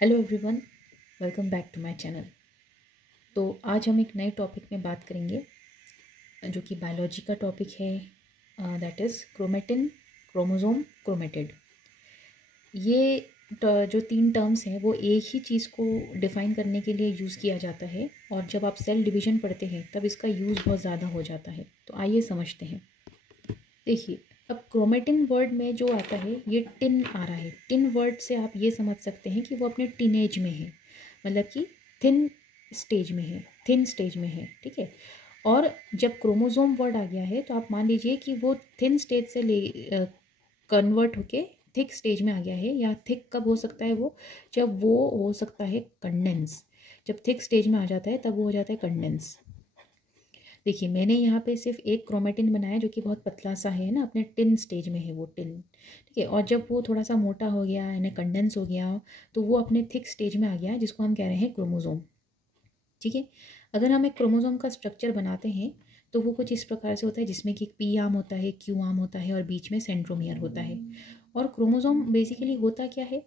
Hello everyone, welcome back to my channel. तो आज हम एक नए टॉपिक में बात करेंगे जो कि बायोलॉजी का टॉपिक है, that is chromatin, chromosome, chromatid. ये जो तीन टर्म्स हैं वो एक ही चीज़ को डिफ़ाइन करने के लिए यूज़ किया जाता है, और जब आप सेल डिवीज़न पढ़ते हैं तब इसका यूज़ बहुत ज़्यादा हो जाता है। तो आइए समझते हैं। देखिए, अब क्रोमेटिन वर्ड में जो आता है ये टिन आ रहा है। टिन वर्ड से आप ये समझ सकते हैं कि वो अपने टीनेज में है, मतलब कि थिन स्टेज में है, थिन स्टेज में है, ठीक है। और जब क्रोमोसोम वर्ड आ गया है तो आप मान लीजिए कि वो थिन स्टेज से ले कन्वर्ट होके थिक स्टेज में आ गया है। या थिक कब हो सकता है वो, जब वो हो सकता है कंडेंस। जब थिक स्टेज में आ जाता है तब वो हो जाता है कंडेंस। देखिए, मैंने यहाँ पे सिर्फ एक क्रोमेटिन बनाया जो कि बहुत पतला सा है ना, अपने टिन स्टेज में है वो टिन, ठीक है। और जब वो थोड़ा सा मोटा हो गया यानी कंडेंस हो गया तो वो अपने थिक स्टेज में आ गया, जिसको हम कह रहे हैं क्रोमोसोम, ठीक है। अगर हम एक क्रोमोसोम का स्ट्रक्चर बनाते हैं तो वो कुछ इस प्रकार से होता है, जिसमें कि पी आर्म होता है, क्यू आर्म होता है और बीच में सेंट्रोमियर होता है। और क्रोमोसोम बेसिकली होता क्या है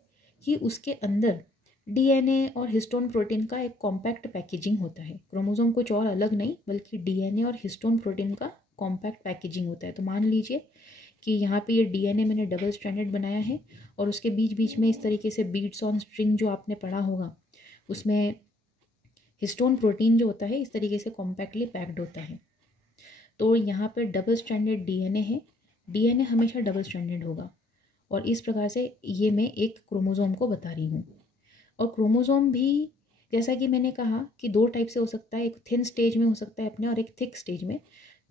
कि उसके अंदर डीएनए और हिस्टोन प्रोटीन का एक कॉम्पैक्ट पैकेजिंग होता है। क्रोमोसोम कुछ और अलग नहीं बल्कि डीएनए और हिस्टोन प्रोटीन का कॉम्पैक्ट पैकेजिंग होता है। तो मान लीजिए कि यहाँ पे ये डीएनए मैंने डबल स्ट्रैंडेड बनाया है, और उसके बीच बीच में इस तरीके से बीट्स ऑन स्ट्रिंग जो आपने पढ़ा होगा, उसमें हिस्टोन प्रोटीन जो होता है इस तरीके से कॉम्पैक्टली पैक्ड होता है। तो यहाँ पर डबल स्ट्रैंडेड डीएनए है, डीएनए हमेशा डबल स्ट्रैंडेड होगा। और इस प्रकार से ये मैं एक क्रोमोसोम को बता रही हूँ। और क्रोमोसोम भी जैसा कि मैंने कहा कि दो टाइप से हो सकता है, एक थिन स्टेज में हो सकता है अपने और एक थिक स्टेज में।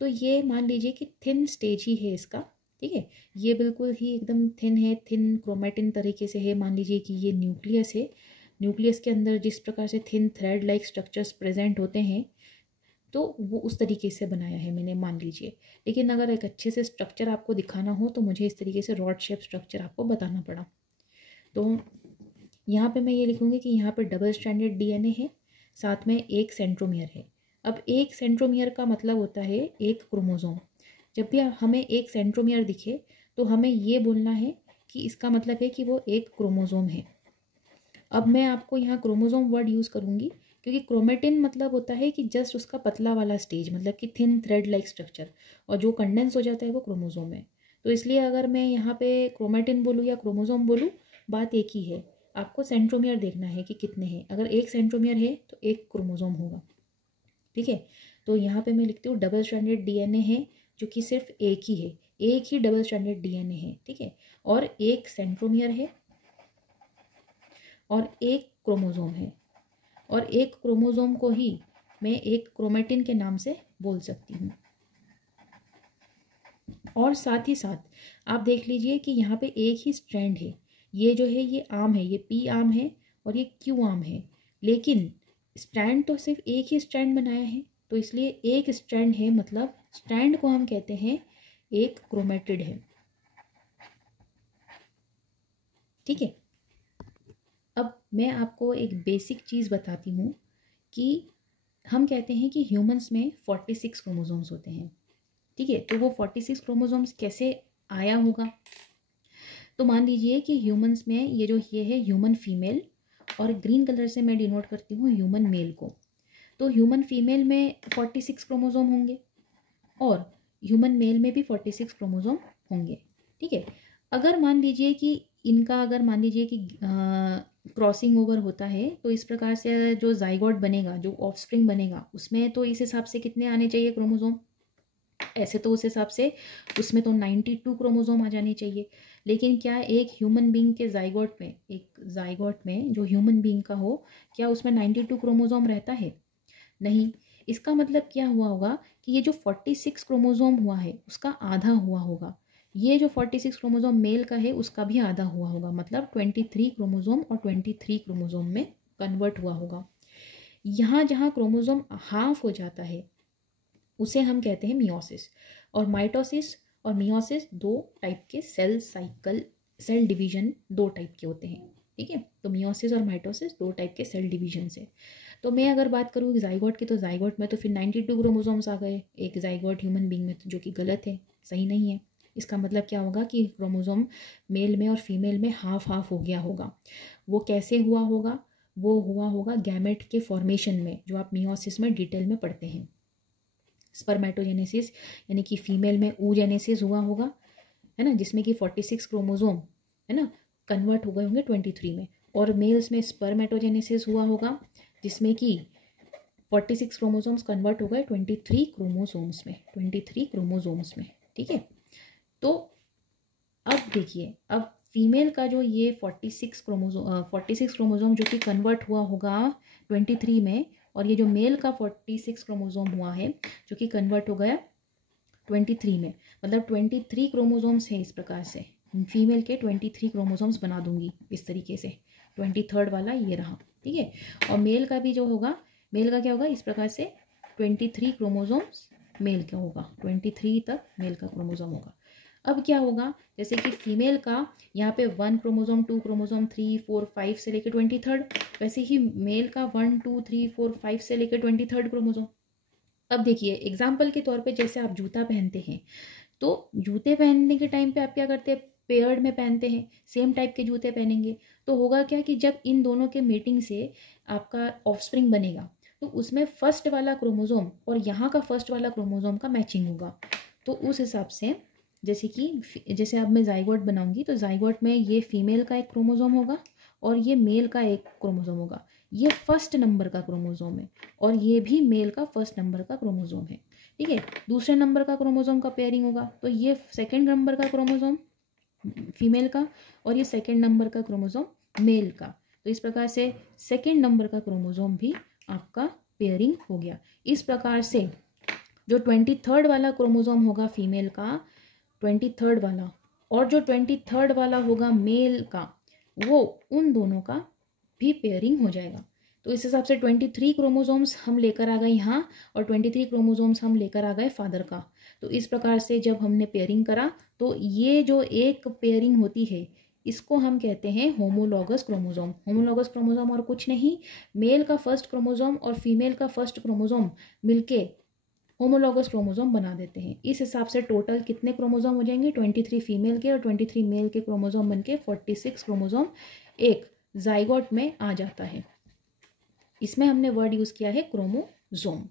तो ये मान लीजिए कि थिन स्टेज ही है इसका, ठीक है। ये बिल्कुल ही एकदम थिन है, थिन क्रोमेटिन तरीके से है। मान लीजिए कि ये न्यूक्लियस है, न्यूक्लियस के अंदर जिस प्रकार से thin thread like structures present होते हैं तो वो उस तरीके से बनाया है मैंने, मान लीजिए। लेकिन अगर एक अच्छे से स्ट्रक्चर आपको दिखाना हो तो मुझे इस तरीके से रॉड शेप स्ट्रक्चर आपको बताना पड़ा। तो यहाँ पे मैं ये लिखूँगी कि यहाँ पर डबल स्ट्रैंडेड डीएनए है, साथ में एक सेंट्रोमियर है। अब एक सेंट्रोमियर का मतलब होता है एक क्रोमोसोम। जब भी हमें एक सेंट्रोमियर दिखे तो हमें ये बोलना है कि इसका मतलब है कि वो एक क्रोमोसोम है। अब मैं आपको यहाँ क्रोमोसोम वर्ड यूज़ करूँगी क्योंकि क्रोमेटिन मतलब होता है कि जस्ट उसका पतला वाला स्टेज, मतलब कि थिन थ्रेड लाइक स्ट्रक्चर, और जो कंडेंस हो जाता है वो क्रोमोसोम है। तो इसलिए अगर मैं यहाँ पे क्रोमेटिन बोलूँ या क्रोमोसोम बोलूँ, बात एक ही है। आपको सेंट्रोमियर देखना है कि कितने हैं। अगर एक सेंट्रोमियर है तो एक क्रोमोसोम होगा, ठीक है। तो यहाँ पे मैं लिखती हूँ डबल स्ट्रैंडेड डीएनए है, जो कि सिर्फ एक ही है, एक ही डबल स्ट्रैंडेड डीएनए है, ठीक है। और एक सेंट्रोमियर है और एक क्रोमोसोम है, और एक क्रोमोसोम को ही मैं एक क्रोमेटिन के नाम से बोल सकती हूँ। और साथ ही साथ आप देख लीजिए कि यहाँ पे एक ही स्ट्रैंड है। ये जो है ये आर्म है, ये पी आर्म है और ये क्यू आर्म है, लेकिन स्ट्रैंड तो सिर्फ एक ही स्ट्रैंड बनाया है। तो इसलिए एक स्ट्रैंड है, मतलब स्ट्रैंड को हम कहते हैं एक क्रोमेटिड है, ठीक है। अब मैं आपको एक बेसिक चीज़ बताती हूँ कि हम कहते हैं कि ह्यूमंस में 46 क्रोमोसोम्स होते हैं, ठीक है। तो वो 46 क्रोमोसोम्स कैसे आया होगा, तो मान लीजिए कि ह्यूमंस में ये है ह्यूमन फीमेल, और ग्रीन कलर से मैं डिनोट करती हूँ ह्यूमन मेल को। तो ह्यूमन फीमेल में 46 क्रोमोसोम होंगे और ह्यूमन मेल में भी 46 क्रोमोसोम होंगे, ठीक है। अगर मान लीजिए कि इनका अगर मान लीजिए कि क्रॉसिंग ओवर होता है तो इस प्रकार से जो जाइगोट बनेगा, जो ऑफस्प्रिंग बनेगा, उसमें तो इस हिसाब से कितने आने चाहिए क्रोमोसोम, ऐसे तो उस हिसाब से उसमें तो 92 क्रोमोसोम आ जाने चाहिए। लेकिन क्या एक ह्यूमन बीइंग के जाइगोट में, एक जाइगोट में जो ह्यूमन बीइंग का हो, क्या उसमें 92 क्रोमोसोम रहता है? नहीं। इसका मतलब क्या हुआ होगा कि ये जो 46 क्रोमोसोम हुआ है उसका आधा हुआ होगा। ये जो 46 क्रोमोसोम मेल का है उसका भी आधा हुआ होगा, मतलब 23 क्रोमोसोम और 23 क्रोमोसोम में कन्वर्ट हुआ होगा। यहाँ जहाँ क्रोमोसोम हाफ हो जाता है उसे हम कहते हैं मियोसिस। और माइटोसिस और मियोसिस दो टाइप के सेल साइकिल, सेल डिवीजन दो टाइप के होते हैं, ठीक है। तो मियोसिस और माइटोसिस दो टाइप के सेल डिवीजन है। तो मैं अगर बात करूँ जाइगोट की, तो जाइगोट में तो फिर 92 क्रोमोसोम्स आ गए एक जाइगोट ह्यूमन बींग में, जो कि गलत है, सही नहीं है, इसका मतलब क्या होगा कि क्रोमोसोम मेल में और फीमेल में हाफ हाफ हो गया होगा। वो कैसे हुआ होगा? वो हुआ होगा गैमेट के फॉर्मेशन में, जो आप मियोसिस में डिटेल में पढ़ते हैं। स्पर्मेटोजेनेसिस यानी कि फीमेल में oogenesis हुआ होगा, है ना, जिसमें कि 46 क्रोमोसोम, है ना, कन्वर्ट हो गए होंगे 23 में। और मेल्स में स्पर्मेटोजेनेसिस हुआ होगा, जिसमें कि 46 क्रोमोसोम्स कन्वर्ट हो गए 23 क्रोमोसोम्स में, 23 क्रोमोसोम्स में। ठीक है, तो अब देखिए, अब फीमेल का जो ये 46 क्रोमोसोम जो कि कन्वर्ट हुआ होगा 23 में, और ये जो मेल का 46 क्रोमोसोम हुआ है जो कि कन्वर्ट हो गया 23 में, मतलब 23 क्रोमोसोम्स है। इस प्रकार से फीमेल के 23 क्रोमोसोम्स बना दूंगी इस तरीके से, 23rd वाला ये रहा। ठीक है, और मेल का भी जो होगा, मेल का क्या होगा, इस प्रकार से 23 क्रोमोसोम्स मेल का होगा, 23 तक मेल का क्रोमोसोम होगा। अब क्या होगा, जैसे कि फीमेल का यहाँ पे 1 क्रोमोसोम, 2 क्रोमोसोम, 3, 4, 5 से लेकर 23rd, वैसे ही मेल का 1, 2, 3, 4, 5 से लेकर 23rd क्रोमोसोम। अब देखिए एग्जाम्पल के तौर पे, जैसे आप जूता पहनते हैं, तो जूते पहनने के टाइम पे आप क्या करते हैं, पेयर्ड में पहनते हैं, सेम टाइप के जूते पहनेंगे। तो होगा क्या कि जब इन दोनों के मीटिंग से आपका ऑफस्प्रिंग बनेगा, तो उसमें फर्स्ट वाला क्रोमोसोम और यहाँ का फर्स्ट वाला क्रोमोसोम का मैचिंग होगा। तो उस हिसाब से जैसे अब मैं जाइगोट बनाऊंगी, तो जाइगोट में ये फीमेल का एक क्रोमोसोम होगा और ये मेल का एक क्रोमोसोम होगा। ये फर्स्ट नंबर का क्रोमोसोम है और ये भी मेल का फर्स्ट नंबर का क्रोमोसोम है। ठीक है, दूसरे नंबर का क्रोमोसोम का पेयरिंग होगा, तो ये सेकंड नंबर का क्रोमोसोम फीमेल का और ये सेकंड नंबर का क्रोमोसोम मेल का। तो इस प्रकार से सेकंड नंबर का क्रोमोसोम भी आपका पेयरिंग हो गया। इस प्रकार से जो 23rd वाला क्रोमोसोम होगा फीमेल का, 23rd वाला, और जो 23rd वाला होगा मेल का, वो उन दोनों का भी पेयरिंग हो जाएगा। तो इस हिसाब से 23 क्रोमोसोम्स हम लेकर आ गए यहाँ और 23 क्रोमोसोम्स हम लेकर आ गए फादर का। तो इस प्रकार से जब हमने पेयरिंग करा, तो ये जो एक पेयरिंग होती है, इसको हम कहते हैं होमोलॉगस क्रोमोसोम। होमोलॉगस क्रोमोसोम और कुछ नहीं, मेल का फर्स्ट क्रोमोसोम और फीमेल का फर्स्ट क्रोमोसोम मिलके होमोलॉगस क्रोमोसोम बना देते हैं। इस हिसाब से टोटल कितने क्रोमोसोम हो जाएंगे, 23 फीमेल के और 23 मेल के क्रोमोसोम बनके 46 क्रोमोसोम एक जाइगोट में आ जाता है। इसमें हमने वर्ड यूज किया है क्रोमोसोम।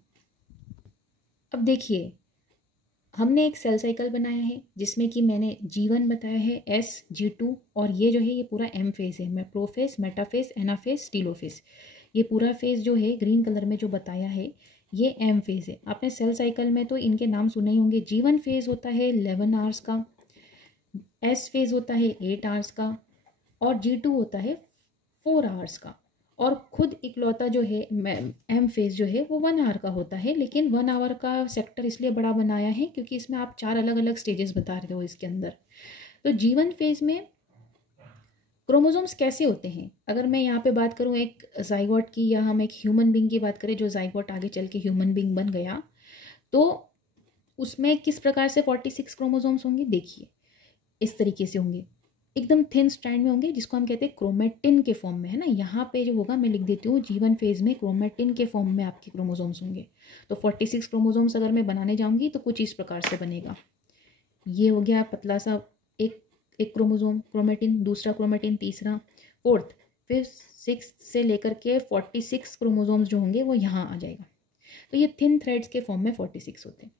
अब देखिए, हमने एक सेल साइकिल बनाया है जिसमें कि मैंने G1 बताया है, S, G2, और ये जो है ये पूरा M फेज है, मैं प्रोफेज, मेटाफेज, एनाफेज, टीलोफेज। ये पूरा फेज जो है ग्रीन कलर में जो बताया है ये M फेज है। आपने सेल साइकिल में तो इनके नाम सुने ही होंगे। G1 फेज होता है 11 आवर्स का, S फेज होता है 8 आवर्स का, और G2 होता है 4 आवर्स का। और खुद इकलौता जो है M फेज जो है वो 1 आवर का होता है, लेकिन 1 आवर का सेक्टर इसलिए बड़ा बनाया है क्योंकि इसमें आप 4 अलग अलग स्टेजेस बता रहे हो इसके अंदर। तो G1 फेज में क्रोमोसोम्स कैसे होते हैं, अगर मैं यहाँ पे बात करूँ एक जाइगोट की, या हम एक ह्यूमन बींग की बात करें जो जाइगोट आगे चल के ह्यूमन बींग बन गया, तो उसमें किस प्रकार से 46 क्रोमोसोम्स होंगे, देखिए इस तरीके से होंगे, एकदम थिन स्ट्रैंड में होंगे, जिसको हम कहते हैं क्रोमेटिन के फॉर्म में, है ना। यहाँ पे जो होगा मैं लिख देती हूँ, G1 फेज में क्रोमेटिन के फॉर्म में आपके क्रोमोसोम्स होंगे। तो 46 क्रोमोसोम्स अगर मैं बनाने जाऊँगी तो कुछ इस प्रकार से बनेगा। ये हो गया पतला सा एक क्रोमोसोम, क्रोमेटिन, दूसरा क्रोमेटिन, तीसरा, फोर्थ, फिफ्थ, सिक्स्थ से लेकर के 46 क्रोमोसोम्स जो होंगे वो यहाँ आ जाएगा। तो ये थिन थ्रेड्स के फॉर्म में 46 होते हैं।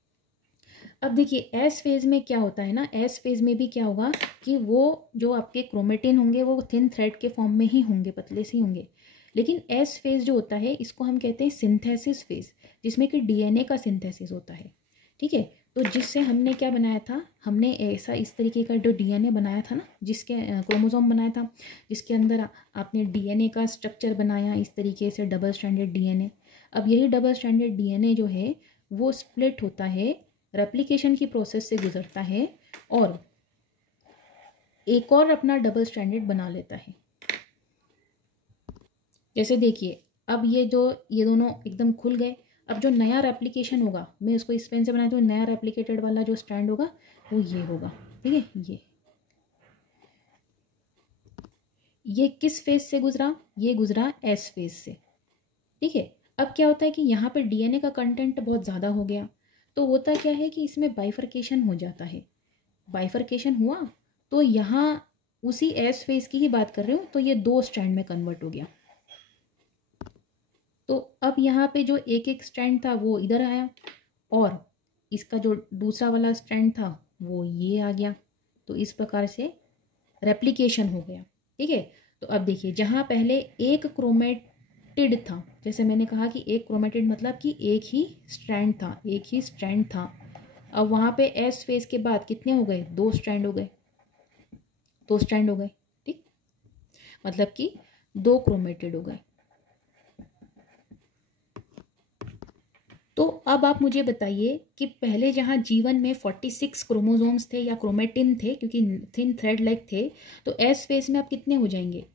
अब देखिए एस फेज में क्या होता है ना, एस फेज में भी क्या होगा कि वो जो आपके क्रोमेटिन होंगे वो थिन थ्रेड के फॉर्म में ही होंगे, पतले से ही होंगे। लेकिन एस फेज जो होता है इसको हम कहते हैं सिंथेसिस फेज, जिसमें कि डीएनए का सिंथेसिस होता है। ठीक है, तो जिससे हमने क्या बनाया था, हमने ऐसा इस तरीके का जो डीएनए बनाया था ना, जिसके क्रोमोसोम बनाया था, जिसके अंदर आपने डीएनए का स्ट्रक्चर बनाया इस तरीके से, डबल स्ट्रैंडेड डीएनए। अब यही डबल स्ट्रैंडेड डीएनए जो है वो स्प्लिट होता है, रेप्लिकेशन की प्रोसेस से गुजरता है और एक और अपना डबल स्ट्रैंडेड बना लेता है। जैसे देखिए, अब ये दोनों एकदम खुल गए। अब जो नया रेप्लिकेशन होगा, मैं इसको इस पेन से बनाती हूँ, नया रेप्लिकेटेड वाला जो स्ट्रैंड होगा वो ये होगा। ठीक है, ये किस फेज से गुजरा, ये गुजरा एस फेज से। ठीक है, अब क्या होता है कि यहाँ पर डीएनए का कंटेंट बहुत ज़्यादा हो गया, तो होता क्या है कि इसमें बाइफर्केशन हो जाता है। बाइफर्केशन हुआ तो यहाँ उसी एस फेज की ही बात कर रही हूँ, तो ये 2 स्ट्रैंड में कन्वर्ट हो गया। तो अब यहाँ पे जो एक एक स्ट्रैंड था वो इधर आया और इसका जो दूसरा वाला स्ट्रैंड था वो ये आ गया। तो इस प्रकार से रेप्लिकेशन हो गया। ठीक है, तो अब देखिए जहाँ पहले एक क्रोमेटिड था, जैसे मैंने कहा कि एक क्रोमेटिड मतलब कि एक ही स्ट्रैंड था, अब वहाँ पे एस फेज के बाद कितने हो गए, 2 स्ट्रैंड हो गए, ठीक, मतलब कि 2 क्रोमेटिड हो गए। तो अब आप मुझे बताइए कि पहले जहाँ जीवन में 46 क्रोमोसोम्स थे या क्रोमेटिन थे, क्योंकि थिन थ्रेड लाइक थे, तो एस फेज में अब कितने हो जाएंगे,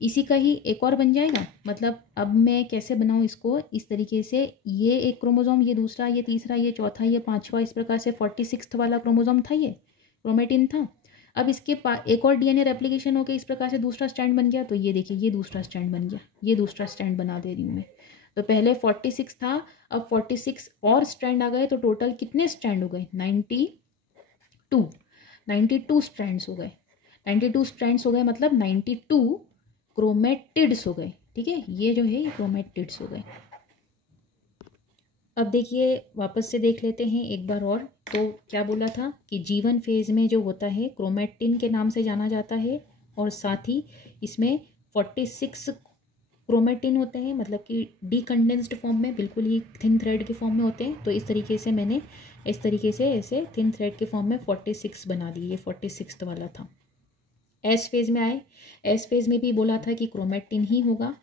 इसी का ही एक और बन जाएगा। मतलब अब मैं कैसे बनाऊँ इसको, इस तरीके से, ये एक क्रोमोसोम, ये दूसरा, ये तीसरा, ये चौथा, ये पांचवा, इस प्रकार से 46वां वाला क्रोमोसोम था, ये क्रोमेटिन था। अब इसके एक और डीएनए रेप्लिकेशन होकर इस प्रकार से दूसरा स्ट्रैंड बन गया। तो ये देखिए, ये दूसरा स्ट्रैंड बन गया, ये दूसरा स्ट्रैंड बना दे रही हूँ मैं। तो पहले 46 था, अब 46 और स्ट्रैंड आ गए, तो टोटल कितने स्ट्रैंड हो गए, 92 स्ट्रैंड्स हो गए। 92 स्ट्रैंड्स हो गए मतलब 92 क्रोमेटिड्स हो गए। ठीक है, ये जो है ये क्रोमेटिड्स हो गए। अब देखिए वापस से देख लेते हैं एक बार और। तो क्या बोला था कि जीवन फेज में जो होता है क्रोमेटिन के नाम से जाना जाता है, और साथ ही इसमें 46 क्रोमेटिन होते हैं, मतलब कि डीकंडेंस्ड फॉर्म में, बिल्कुल ही थिन थ्रेड के फॉर्म में होते हैं। तो इस तरीके से मैंने इस तरीके से ऐसे थिन थ्रेड के फॉर्म में 46 बना दिए। ये 46 वाला था। एस फेज में आए, एस फेज में भी बोला था कि क्रोमेटिन ही होगा,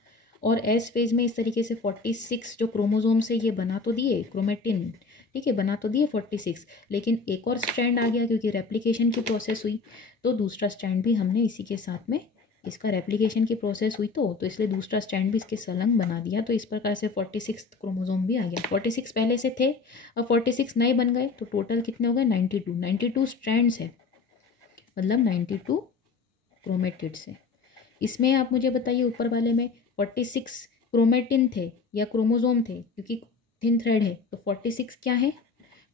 और एस फेज में इस तरीके से 46 जो क्रोमोसोम से ये बना तो दिए क्रोमेटिन, ठीक है, बना तो दिए 46, लेकिन एक और स्ट्रैंड आ गया क्योंकि रेप्लिकेशन की प्रोसेस हुई, तो दूसरा स्ट्रैंड भी हमने इसी के साथ में, इसका रेप्लिकेशन की प्रोसेस हुई तो इसलिए दूसरा स्ट्रैंड भी इसके संलग्न बना दिया। तो इस प्रकार से 46 क्रोमोसोम भी आ गया। 46 पहले से थे, अब 46 नए बन गए, तो टोटल कितने हो गए, 92 स्ट्रैंड्स है, मतलब 92 क्रोमेटिड्स है। इसमें आप मुझे बताइए ऊपर वाले में 46 क्रोमेटिन थे या क्रोमोसोम थे, क्योंकि थिन थ्रेड है, तो 46 क्या है,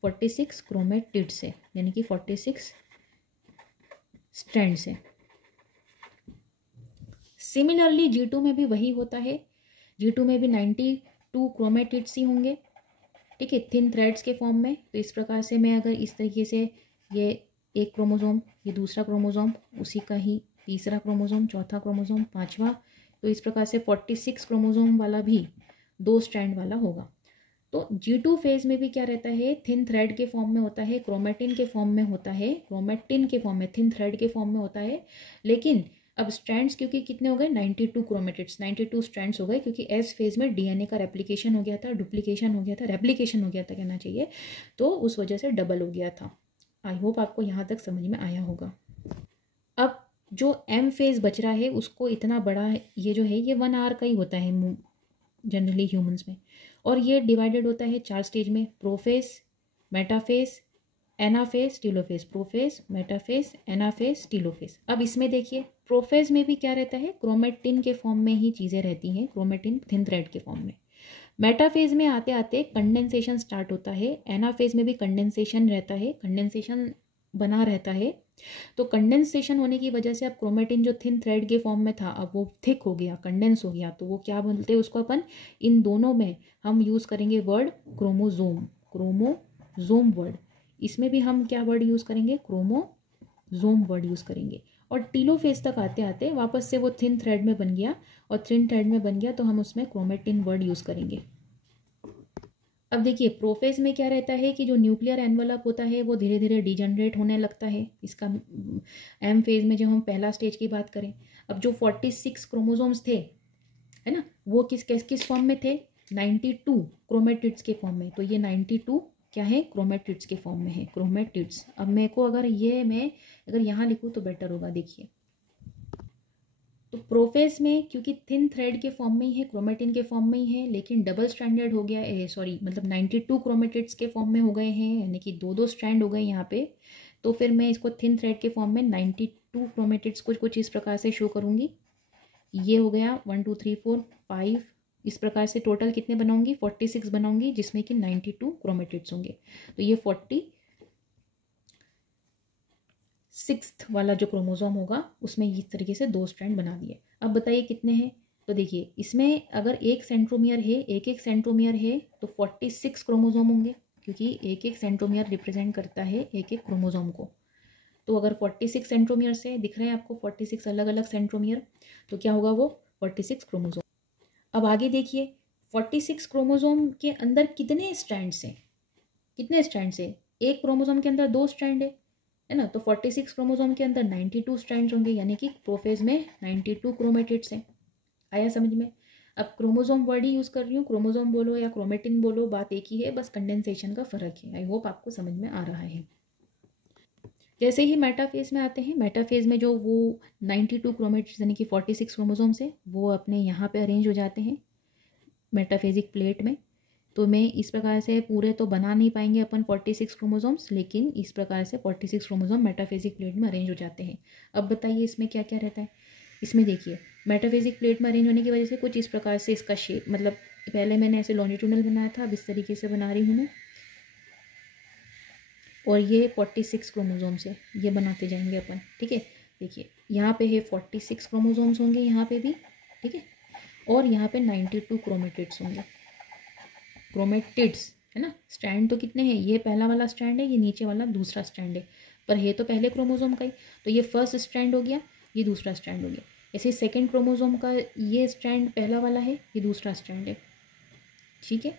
46 क्रोमेटिड्स है, यानी कि 46 स्ट्रैंड्स है। सिमिलरली G2 में भी वही होता है। G2 में भी 92 क्रोमेटिड्स ही होंगे, ठीक है, थिन थ्रेड्स के फॉर्म में। तो इस प्रकार से मैं अगर इस तरीके से, ये एक क्रोमोसोम, ये दूसरा क्रोमोसोम, उसी का ही तीसरा क्रोमोसोम, चौथा क्रोमोसोम, पांचवा, तो इस प्रकार से 46 क्रोमोसोम वाला भी 2 स्ट्रैंड वाला होगा। तो G2 फेज में भी क्या रहता है, थिन थ्रेड के फॉर्म में होता है, क्रोमेटिन के फॉर्म में होता है, क्रोमेटिन के फॉर्म में, थिन थ्रेड के फॉर्म में होता है। लेकिन अब स्ट्रैंड्स क्योंकि कितने हो गए, 92 क्रोमेटिड्स, 92 स्ट्रैंड्स हो गए, क्योंकि एस फेज में डीएनए का रेप्लिकेशन हो गया था, डुप्लीकेशन हो गया था, रेप्लिकेशन हो गया था कहना चाहिए, तो उस वजह से डबल हो गया था। आई होप आपको यहाँ तक समझ में आया होगा। अब जो एम फेज बच रहा है उसको इतना बड़ा है, ये जो है ये 1 आवर का ही होता है जनरली ह्यूमंस में, और ये डिवाइडेड होता है 4 स्टेज में, prophase, metaphase, anaphase, telophase, prophase, metaphase, anaphase, telophase. अब इसमें देखिए प्रोफेज में भी क्या रहता है, क्रोमेटिन के फॉर्म में ही चीज़ें रहती हैं, क्रोमेटिन थिन थ्रेड के फॉर्म में। मेटाफेज में आते आते कंडेंसेशन स्टार्ट होता है, एनाफेज में भी कंडेंसेशन रहता है, कंडेंसेशन बना रहता है। तो कंडेंसेशन होने की वजह से अब क्रोमेटिन जो थिन थ्रेड के फॉर्म में था, अब वो थिक हो गया, कंडेंस हो गया, तो वो क्या बोलते हैं उसको अपन, इन दोनों में हम यूज़ करेंगे वर्ड क्रोमोजोम, क्रोमोजोम वर्ड। इसमें भी हम क्या वर्ड यूज़ करेंगे, क्रोमोजोम वर्ड यूज़ करेंगे। और टीलोफेज तक आते आते वापस से वो थिन थ्रेड में बन गया, और थिन थ्रेड में बन गया तो हम उसमें क्रोमेटिन वर्ड यूज़ करेंगे। अब देखिए प्रोफेज में क्या रहता है कि जो न्यूक्लियर एनवलप होता है वो धीरे धीरे डिजनरेट होने लगता है। इसका एम फेज में जब हम पहला स्टेज की बात करें, अब जो 46 क्रोमोसोम्स थे, है ना, वो किस फॉर्म में थे, 92 क्रोमेटिड्स के फॉर्म में। तो ये 92 क्या है, क्रोमेटिड्स के फॉर्म में है, क्रोमेटिड्स। अब मेरे को अगर मैं अगर यहाँ लिखूँ तो बेटर होगा, देखिए। तो प्रोफेज में क्योंकि थिन थ्रेड के फॉर्म में ही है, क्रोमेटिन के फॉर्म में ही है, लेकिन डबल स्ट्रैंडेड हो गया, मतलब 92 क्रोमेटिड्स के फॉर्म में हो गए हैं, यानी कि 2 स्ट्रैंड हो गए यहाँ पे। तो फिर मैं इसको थिन थ्रेड के फॉर्म में 92 क्रोमेटिड्स कुछ इस प्रकार से शो करूँगी। ये हो गया 1 2 3 4 5, इस प्रकार से टोटल कितने बनाऊंगी, 46 बनाऊंगी, जिसमें कि 92 क्रोमेटिड्स होंगे। तो ये 40 सिक्स्थ वाला जो क्रोमोसोम होगा उसमें इस तरीके से 2 स्ट्रैंड बना दिए। अब बताइए कितने हैं? तो देखिए इसमें अगर एक सेंट्रोमियर है, एक सेंट्रोमियर है तो 46 क्रोमोसोम होंगे, क्योंकि एक सेंट्रोमियर रिप्रेजेंट करता है एक क्रोमोसोम को। तो अगर 46 सेंट्रोमियर से दिख रहे हैं आपको 46 अलग अलग सेंट्रोमियर, तो क्या होगा वो 46 क्रोमोसोम। अब आगे देखिए 46 क्रोमोसोम के अंदर कितने स्ट्रैंड्स हैं? कितने स्ट्रैंड्स हैं? एक क्रोमोसोम के अंदर 2 स्ट्रैंड है ना, तो 46 क्रोमोसोम के अंदर 92 स्ट्रैंड्स होंगे, यानी कि प्रोफेज में 92 क्रोमेटिड्स हैं। आया समझ में? अब क्रोमोसोम वर्ड ही यूज़ कर रही हूँ, क्रोमोसोम बोलो या क्रोमेटिन बोलो, बात एक ही है, बस कंडेंसेशन का फ़र्क है। आई होप आपको समझ में आ रहा है। जैसे ही मेटाफेज में आते हैं, मेटाफेज में जो वो 92 क्रोमेटिड्स यानी कि 46 क्रोमोसोम्स है वो अपने यहाँ पे अरेंज हो जाते हैं मेटाफेजिक प्लेट में। तो मैं इस प्रकार से पूरे तो बना नहीं पाएंगे अपन 46 क्रोमोसोम्स, लेकिन इस प्रकार से 46 क्रोमोसोम मेटाफेजिक प्लेट में अरेंज हो जाते हैं। अब बताइए इसमें क्या क्या रहता है? इसमें देखिए मेटाफेजिक प्लेट में अरेंज होने की वजह से कुछ इस प्रकार से इसका शेप, मतलब पहले मैंने ऐसे लॉन्जिट्यूडनल बनाया था, अब इस तरीके से बना रही हूँ मैं। और ये 46 क्रोमोसोम्स है, ये बनाते जाएंगे अपन, ठीक है। देखिए यहाँ पे है 46 क्रोमोसोम्स होंगे यहाँ पे भी, ठीक है। और यहाँ पे 92 क्रोमेटिड्स होंगे, क्रोमेटिड्स है ना। स्ट्रैंड तो कितने हैं? ये पहला वाला स्ट्रैंड है, ये नीचे वाला दूसरा स्ट्रैंड है, पर है तो पहले क्रोमोसोम का ही, तो ये फर्स्ट स्ट्रैंड हो गया, ये दूसरा स्ट्रैंड हो गया। ऐसे सेकेंड क्रोमोसोम का ये स्ट्रैंड पहला वाला है, ये दूसरा स्ट्रैंड है, ठीक है।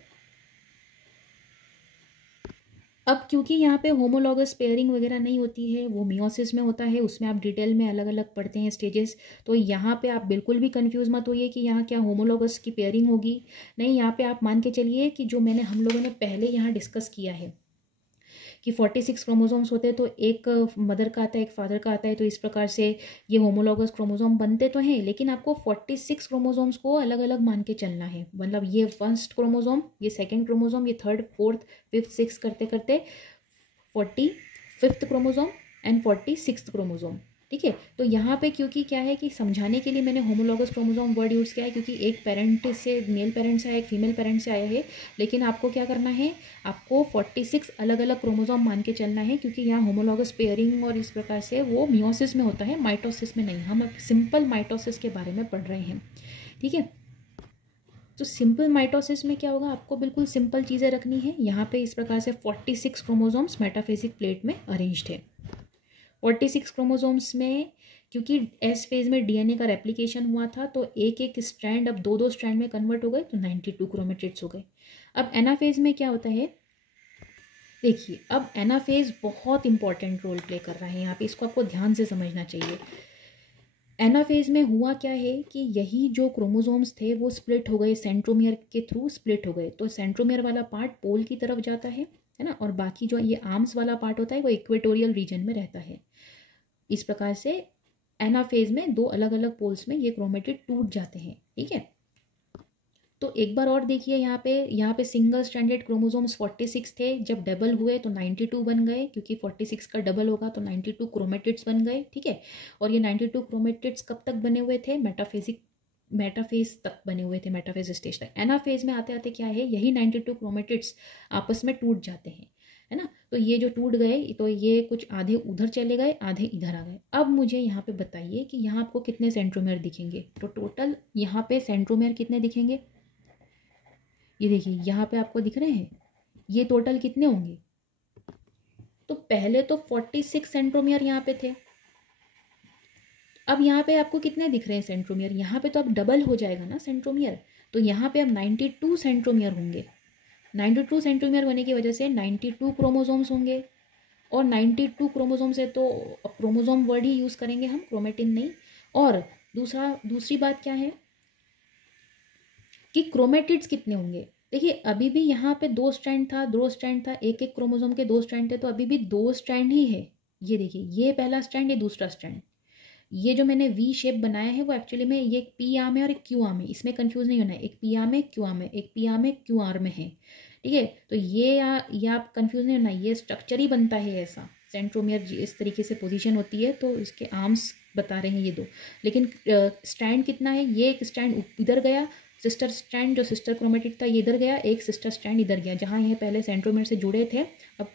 अब क्योंकि यहाँ पे होमोलॉगस पेयरिंग वगैरह नहीं होती है, वो मियोसिस में होता है, उसमें आप डिटेल में अलग अलग पढ़ते हैं स्टेजेस, तो यहाँ पे आप बिल्कुल भी कंफ्यूज मत होइए कि यहाँ क्या होमोलॉगस की पेयरिंग होगी। नहीं, यहाँ पे आप मान के चलिए कि जो हम लोगों ने पहले यहाँ डिस्कस किया है कि 46 क्रोमोसोम्स होते हैं, तो एक मदर का आता है एक फादर का आता है, तो इस प्रकार से ये होमोलॉगस क्रोमोसोम बनते तो हैं, लेकिन आपको 46 क्रोमोसोम्स को अलग अलग मान के चलना है। मतलब ये फर्स्ट क्रोमोसोम, ये सेकेंड क्रोमोसोम, ये थर्ड फोर्थ फिफ्थ सिक्स करते करते 45th chromosome and 46th chromosome, ठीक है। तो यहाँ पे क्योंकि क्या है कि समझाने के लिए मैंने होमोलॉगस क्रोमोसोम वर्ड यूज़ किया है, क्योंकि एक पेरेंट से मेल पेरेंट से आया, एक फीमेल पेरेंट से आया है, लेकिन आपको क्या करना है, आपको 46 अलग अलग क्रोमोसोम मान के चलना है, क्योंकि यहाँ होमोलॉगस पेयरिंग और इस प्रकार से वो मियोसिस में होता है, माइटोसिस में नहीं। हम सिंपल माइटोसिस के बारे में पढ़ रहे हैं, ठीक है। तो सिंपल माइटोसिस में क्या होगा, आपको बिल्कुल सिंपल चीज़ें रखनी है। यहाँ पे इस प्रकार से 46 क्रोमोसोम्स मेटाफेजिक प्लेट में अरेंज्ड है। 46 क्रोमोसोम्स में क्योंकि एस फेज में डीएनए का रेप्लिकेशन हुआ था, तो एक एक स्ट्रैंड अब 2-2 स्ट्रैंड में कन्वर्ट हो गए, तो 92 क्रोमेटिड्स हो गए। अब एनाफेज में क्या होता है, देखिए अब एनाफेज बहुत इंपॉर्टेंट रोल प्ले कर रहा है यहाँ पे, इसको आपको ध्यान से समझना चाहिए। एनाफेज में हुआ क्या है कि यही जो क्रोमोसोम्स थे वो स्प्लिट हो गए, सेंट्रोमियर के थ्रू स्प्लिट हो गए। तो सेंट्रोमियर वाला पार्ट पोल की तरफ जाता है ना, और बाकी जो ये आर्म्स वाला पार्ट होता है वो इक्वेटोरियल रीजन में रहता है। इस प्रकार से एनाफेज में 2 अलग अलग पोल्स में ये क्रोमेटिड टूट जाते हैं, ठीक है। तो एक बार और देखिए यहाँ पे सिंगल स्ट्रैंडेड क्रोमोसोम्स 46 थे, जब डबल हुए तो 92 बन गए, क्योंकि 46 का डबल होगा तो 92 क्रोमेटिड्स बन गए, ठीक है। और ये 92 क्रोमेटिड्स कब तक बने हुए थे, मेटाफेज तक बने हुए थे, मेटाफेज स्टेज तक। एनाफेज में आते आते क्या है, यही 92 क्रोमेटिड्स आपस में टूट जाते हैं, है ना। तो ये जो टूट गए, तो ये कुछ आधे उधर चले गए, आधे इधर आ गए। अब मुझे यहाँ पे बताइए कि यहाँ आपको कितने सेंट्रोमियर दिखेंगे, तो टोटल यहाँ पे सेंट्रोमियर कितने दिखेंगे, ये देखिए यहाँ पे आपको दिख रहे हैं, ये टोटल कितने होंगे। तो पहले तो 46 सेंट्रोमियर यहाँ पे थे, अब यहाँ पे आपको कितने दिख रहे हैं सेंट्रोमियर, यहाँ पे तो अब डबल हो जाएगा ना सेंट्रोमियर, तो यहाँ पे अब 92 सेंट्रोमियर होंगे। 92 सेंट्रोमियर होने की वजह से 92 क्रोमोसोम्स होंगे, और 92 क्रोमोसोम से तो क्रोमोसोम वर्ड ही यूज़ करेंगे हम, क्रोमेटिन नहीं। और दूसरी बात क्या है कि क्रोमेटिड्स कितने होंगे। देखिए अभी भी यहाँ पे 2 स्ट्रैंड था, एक एक क्रोमोसोम के 2 स्ट्रैंड थे, तो अभी भी 2 स्ट्रैंड ही है। ये देखिए ये पहला स्ट्रैंड, ये दूसरा स्ट्रैंड। ये जो मैंने वी शेप बनाया है वो एक्चुअली में ये एक पी आर्म है और एक क्यू आर्म है, इसमें कंफ्यूज नहीं होना है। एक पी आर्म है, क्यू आर्म है, एक पी आर्म है, क्यू आर्म है, ठीक है। तो ये आप कंफ्यूज नहीं होना, ये स्ट्रक्चर ही बनता है ऐसा। सेंट्रोमियर इस तरीके से पोजीशन होती है, तो इसके आर्म्स बता रहे हैं ये 2, लेकिन स्ट्रैंड कितना है, ये एक स्ट्रैंड इधर गया, सिस्टर स्ट्रैंड जो सिस्टर क्रोमेटिड था ये इधर गया, एक सिस्टर स्ट्रैंड इधर गया, जहाँ ये पहले सेंट्रोमियर से जुड़े थे। अब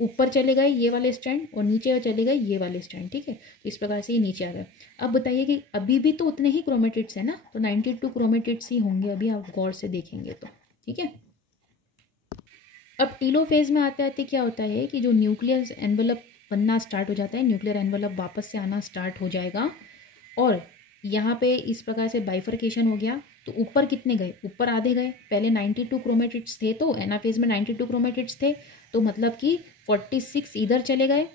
ऊपर चले गए ये वाले स्ट्रैंड और नीचे चले गए ये वाले स्ट्रैंड, ठीक है। तो इस प्रकार से ये नीचे आ गए। अब बताइए कि अभी भी तो उतने ही क्रोमेटिड्स हैं ना, तो 92 क्रोमेटिड्स ही होंगे अभी, आप गौर से देखेंगे तो, ठीक है। अब टीलोफेज में आते आते क्या होता है कि जो न्यूक्लियर एनवलप बनना स्टार्ट हो जाता है, न्यूक्लियर एनवलप वापस से आना स्टार्ट हो जाएगा और यहाँ पे इस प्रकार से बाइफर्केशन हो गया। तो ऊपर कितने गए, ऊपर आधे गए। पहले 92 क्रोमेटिड्स थे, तो एनाफेज में 92 क्रोमेटिड्स थे, तो मतलब कि 46 इधर चले गए,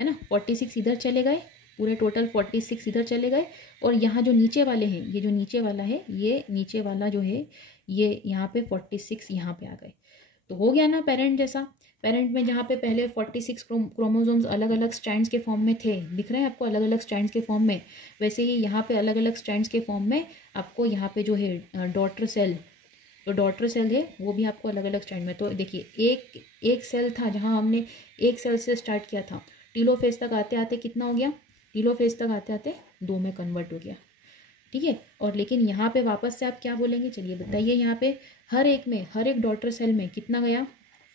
है ना, 46 इधर चले गए, पूरे टोटल 46 इधर चले गए। और यहाँ जो नीचे वाले हैं, ये जो नीचे वाला है, ये नीचे वाला जो है ये यहाँ पे 46 यहाँ पे आ गए। तो हो गया ना पेरेंट जैसा। पेरेंट में जहाँ पे पहले 46 क्रोमोसोम्स अलग अलग स्ट्रैंड्स के फॉर्म में थे, दिख रहे हैं आपको अलग अलग स्ट्रैंड्स के फॉर्म में, वैसे ही यहाँ पे अलग अलग स्ट्रैंड्स के फॉर्म में आपको यहाँ पे जो है डॉटर सेल, जो डॉटर सेल है वो भी आपको अलग अलग स्ट्रैंड में। तो देखिए एक सेल था जहाँ हमने एक सेल से स्टार्ट किया था, टीलोफेज तक आते आते कितना हो गया, टीलोफेज तक आते आते 2 में कन्वर्ट हो गया, ठीक है। और लेकिन यहाँ पे वापस से आप क्या बोलेंगे, चलिए बताइए, यहाँ पे हर एक डॉटर सेल में कितना गया,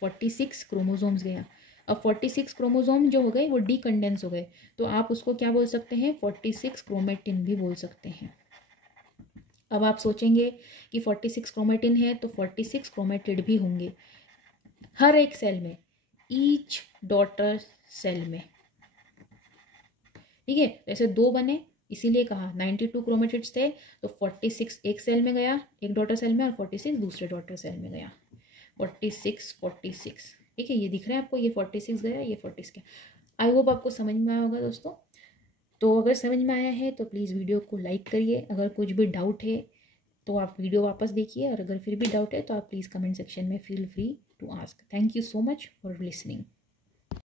46 क्रोमोसोम्स गया। अब 46 क्रोमोसोम जो हो गए वो डीकंडेंस हो गए, तो आप उसको क्या बोल सकते हैं, 46 क्रोमेटिन भी बोल सकते हैं। अब आप सोचेंगे कि 46 क्रोमेटिन है तो 46 क्रोमेटिड भी होंगे हर एक सेल में, ईच डॉटर सेल में, ठीक है। ऐसे 2 बने, इसीलिए कहा 92 क्रोमेटिड्स थे, तो 46 एक सेल में गया, एक डॉटर सेल में, और 46 दूसरे डॉटर सेल में गया। 46, ठीक है, ये दिख रहा है आपको, ये 46 गया, ये 46 गया। आई होप आपको समझ में आया होगा दोस्तों। तो अगर समझ में आया है तो प्लीज़ वीडियो को लाइक करिए। अगर कुछ भी डाउट है तो आप वीडियो वापस देखिए, और अगर फिर भी डाउट है तो आप प्लीज़ कमेंट सेक्शन में feel free to ask. Thank you so much for listening.